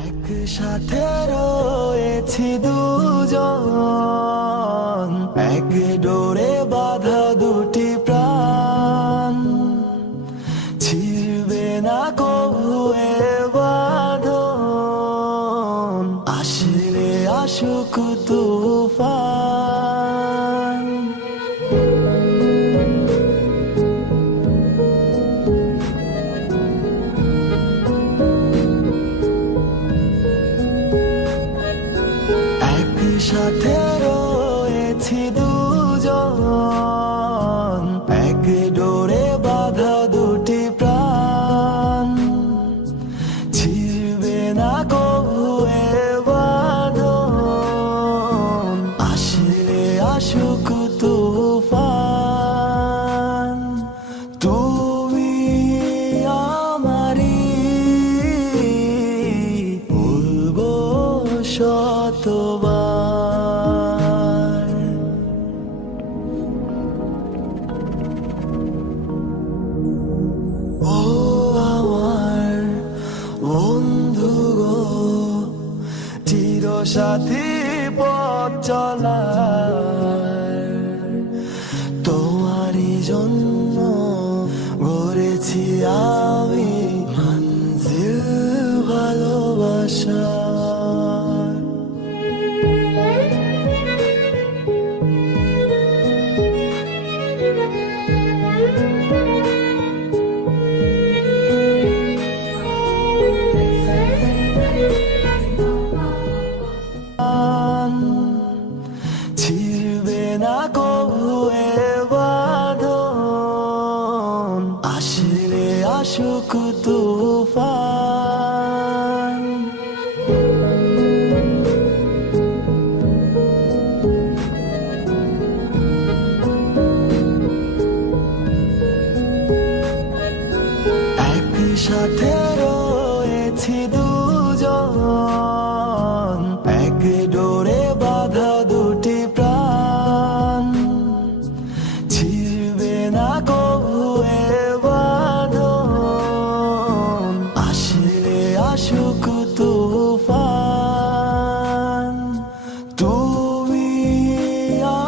একসাথে রয়েছি দুজন, এক ডোরে বাঁধা দুটি প্রাণ, ছিড়বে না কভু এ বাঁধন, আসলে আসুক তুফান। একসাথে রয়েছি দুজন, এক ডোরে বাঁধা দুটি প্রাণ, ছিড়বে না কভু এ বাঁধন, আসলে আসুক তুফান। তুমি আমারি, বলবো শতবার। ও আমার বন্ধু গো, চিরসাথী পথ চলার, তোমারই জন্য গড়েছি আমি মঞ্জিল ভালোবাসা। ছিড়বে না কভু এ বাঁধন, আসলে আসুক তুফান। একসাথে রয়েছি দুজন, এক ডোরে বাঁধা দুটি প্রাণ, ছিড়বে না কভু এ বাঁধন, আসলে আসুক তুফান। তুমি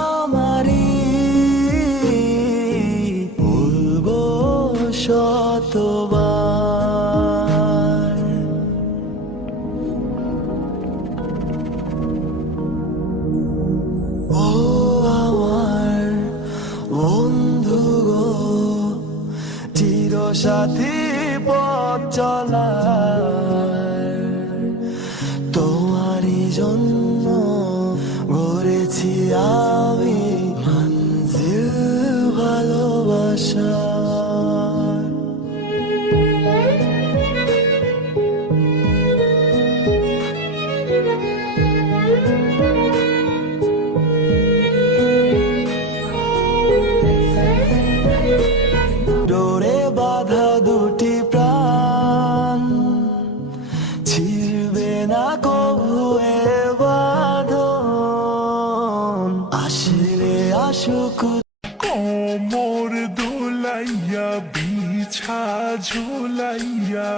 আমারি, বলবো শতবার। ও আমার বন্ধু গো, চিরসাথী পথ চলার, তোমারই জন্য গড়েছি আমি মঞ্জিল ভালোবাসা। ডোরে বাঁধা দুটি প্রাণ, ছিড়বে না কভু এ বাঁধন, আসলে আসুক। কোমর দোলাইয়া বিছা ঝুলাইয়া